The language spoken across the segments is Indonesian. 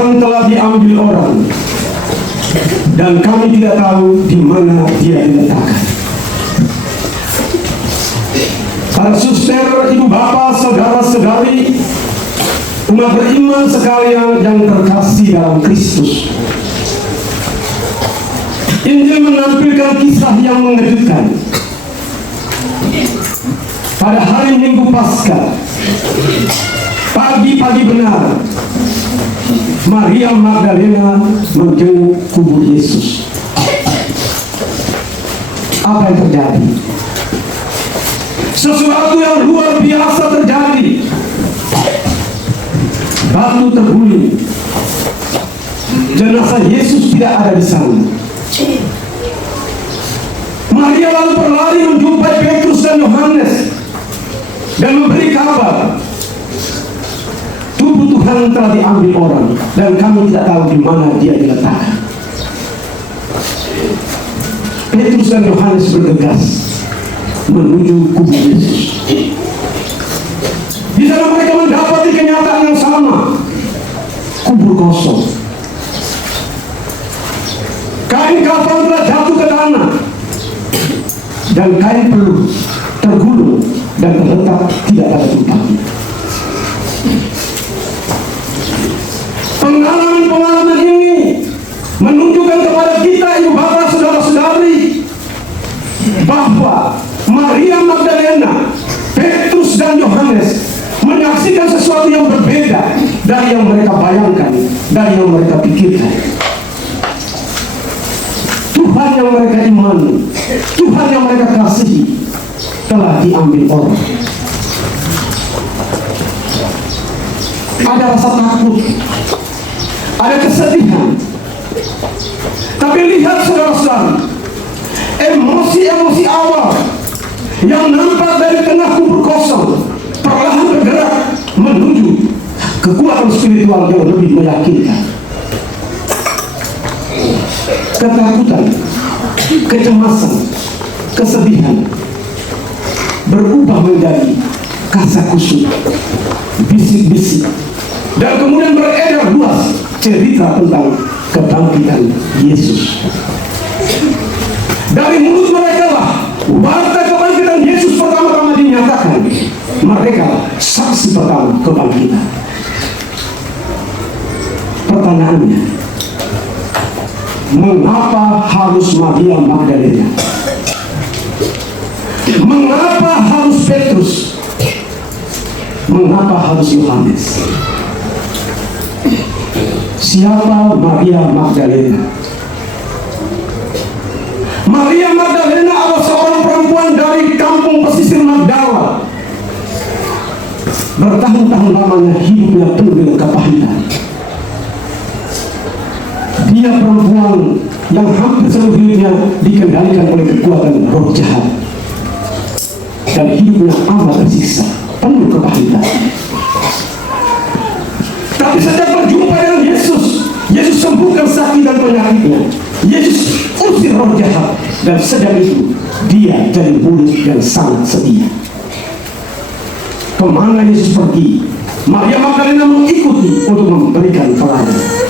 Tuhan telah diambil orang, dan kami tidak tahu di mana dia diletakkan. Para suster, ibu bapak, saudara-saudari, umat beriman sekalian yang terkasih dalam Kristus, Injil menampilkan kisah yang mengejutkan. Pada hari Minggu Paskah, pagi-pagi benar, Maria Magdalena menjenguk kubur Yesus. Apa yang terjadi? Sesuatu yang luar biasa terjadi. Batu terguling. Jenazah Yesus tidak ada di sana. Maria lalu berlari menjumpai Petrus dan Yohanes dan memberi kabar, tubuh Tuhan telah diambil orang, dan kami tidak tahu di mana dia diletakkan. Petrus dan Yohanes bergegas menuju kubur Yesus. Di sana mereka mendapati kenyataan yang sama, kubur kosong. Kain kafan telah jatuh ke tanah, dan kain peluh tergulung dan terletak tidak pada tempatnya. Pengalaman-pengalaman ini menunjukkan kepada kita, ibu bapak, saudara-saudari, bahwa Maria Magdalena, Petrus dan Yohanes menyaksikan sesuatu yang berbeda dari yang mereka bayangkan, dari yang mereka pikirkan. Tuhan yang mereka imani, Tuhan yang mereka kasihi, telah diambil orang. Ada rasa takut, ada kesedihan. Tapi lihat saudara-saudara, emosi-emosi awal yang nampak dari tengah kubur kosong perlahan bergerak menuju kekuatan spiritual yang lebih meyakinkan. Ketakutan, kecemasan, kesedihan berubah menjadi kasakusuk, bisik-bisik, dan kemudian beredar luas cerita tentang kebangkitan Yesus. Dari mulut mereka lah warta kebangkitan Yesus pertama-tama dinyatakan. Mereka lah saksi pertama kebangkitan. Pertanyaannya, mengapa harus Maria Magdalena? Mengapa harus Petrus? Mengapa harus Yohanes? Siapa Maria Magdalena? Maria Magdalena adalah seorang perempuan dari kampung pesisir Magdala. Bertahun-tahun lamanya hidupnya penuh dengan kepahitan. Dia perempuan yang hampir seluruh hidupnya dikendalikan oleh kekuatan roh jahat, dan hidupnya amat tersiksa, penuh kepahitan. Tapi sejak berjumpa dengan Yesus, Yesus sembuhkan sakit dan penyakitnya. Yesus usir roh jahat, dan sejak itu dia jadi murid yang sangat setia. Kemana Yesus pergi, Maria Magdalena mengikuti untuk memberikan pelayanan.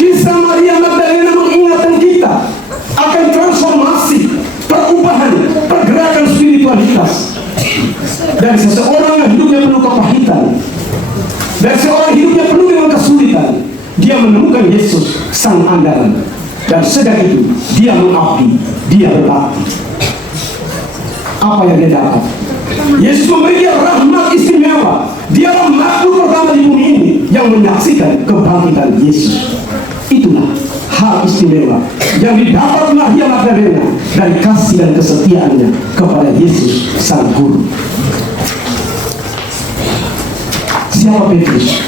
Kisah Maria Magdalena mengingatkan kita akan transformasi, perubahan, pergerakan spiritualitas dari seseorang yang hidupnya penuh kepahitan, dari seorang hidupnya penuh dengan kesulitan. Dia menemukan Yesus sang andalan, dan sejak itu dia mengabdi, dia berbakti. Apa yang dia dapat? Yesus memberi dia rahmat istimewa. Dialah makhluk pertama di bumi ini yang menyaksikan kebangkitan Yesus. Itulah hal istimewa yang didapat Maria Magdalena dari kasih dan kesetiaannya kepada Yesus sang Guru. Siapa Petrus?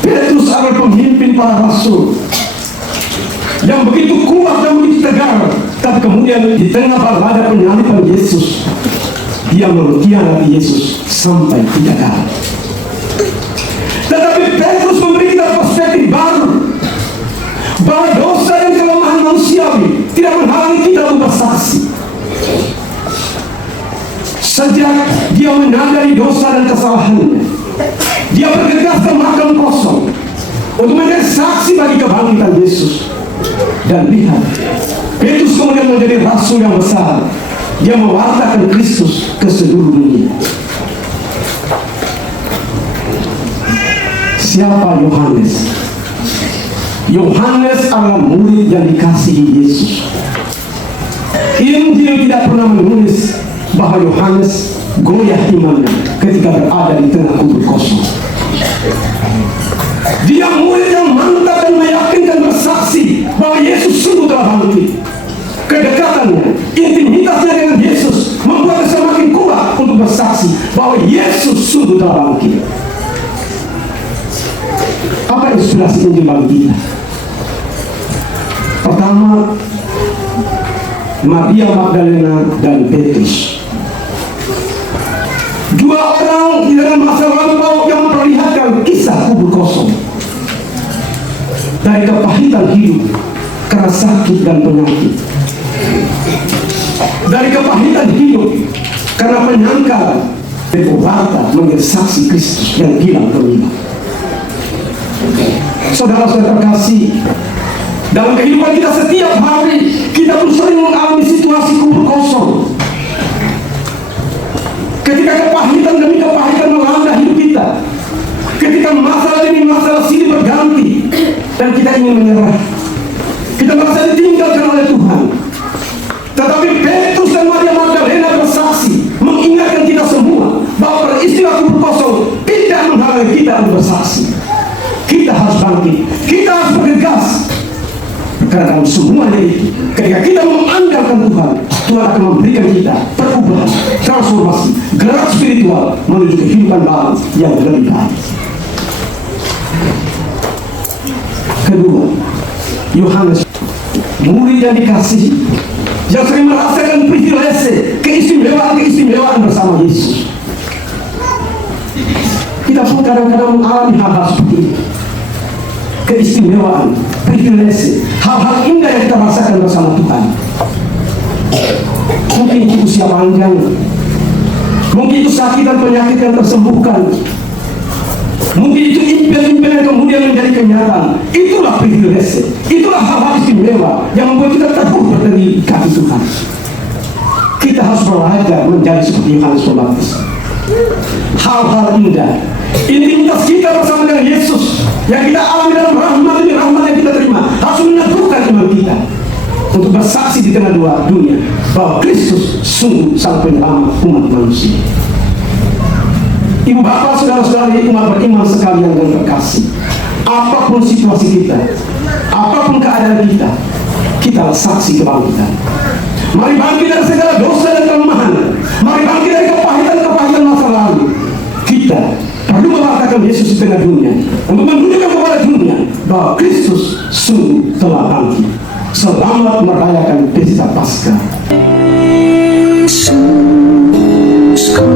Petrus adalah pemimpin para rasul yang begitu kuat dan begitu tegar, tapi kemudian di tengah balada penyaliban Yesus, dia mengkhianati Yesus sampai 3 kali. Tetapi Petrus memberi kita perspektif baru bahwa dosa dan kelemahan manusiawi tidak menghalangi kita untuk bersaksi. Sejak dia menyadari dosa dan kesalahannya, Yesus. Dan lihat, Petrus kemudian menjadi rasul yang besar. Dia mewartakan Kristus ke seluruh dunia. Siapa Yohanes? Yohanes adalah murid yang dikasihi Yesus. Injil tidak pernah menulis bahwa Yohanes goyah imannya ketika berada di tengah kubur kosong. Dia murid yang mantap dan meyakinkan bersaksi bahwa Yesus sungguh telah bangkit. Kedekatannya, intimitasnya dengan Yesus membuatnya semakin kuat untuk bersaksi bahwa Yesus sungguh telah bangkit. Apa inspirasi Injil bagi kita? Pertama, Maria Magdalena dan Petrus. Dua orang di dalam masa lampau yang memperlihatkan kisah kubur kosong. Dari kepahitan hidup karena sakit dan penyakit. Dari kepahitan hidup karena penyangkal dan berwarta menjadi saksi Kristus yang hilang gemilang. Saudara-saudara terkasih, dalam kehidupan kita setiap hari kita pun sering mengalami situasi kubur kosong. Ketika kepahitan demi kepahitan melanda hidup kita, ketika masalah demi masalah sini berganti dan kita ingin menyerah, kita merasa ditinggalkan oleh Tuhan. Tetapi Petrus dan Maria Magdalena bersaksi, mengingatkan kita semua bahwa peristiwa kubur kosong tidak menghalangi kita untuk bersaksi. Kita harus bangkit, kita harus bergegas. Karena dalam semuanya itu, ketika kita mengandalkan Tuhan, Tuhan akan memberikan kita perubahan, transformasi, gerak spiritual menuju kehidupan baru yang lebih baik. Kedua, Yohanes, murid yang dikasihi, yang sering merasakan privilege, keistimewaan bersama Yesus. Kita pun kadang-kadang mengalami hal-hal seperti ini. Keistimewaan, privilege, hal-hal indah yang kita rasakan bersama Tuhan. Mungkin itu usia panjang, mungkin itu sakit dan penyakit yang tersembuhkan, mungkin itu impian-impian yang kemudian menjadi kenyataan. Itulah privilege, itulah hal-hal istimewa yang membuat kita teguh berdiri di kaki Tuhan. Kita harus belajar menjadi seperti Yohanes Pembaptis. Hal-hal indah, intimitas kita bersama dengan Yesus yang kita alami dalam rahmat demi rahmat yang kita terima harus meneguhkan iman kita untuk bersaksi di tengah dua dunia bahwa Kristus sungguh sang penyelamat umat manusia. Ibu bapak, saudara-saudari, umat beriman sekalian yang terkasih, apapun situasi kita, apapun keadaan kita, kita saksi kebangkitan. Mari bangkit dari segala dosa dan kelemahan. Mari bangkit dari kepahitan masa lalu. Kita perlu mengatakan Yesus di tengah dunia untuk menunjukkan kepada dunia bahwa Kristus sungguh telah bangkit. Selamat merayakan pesta Paskah. Yesusku.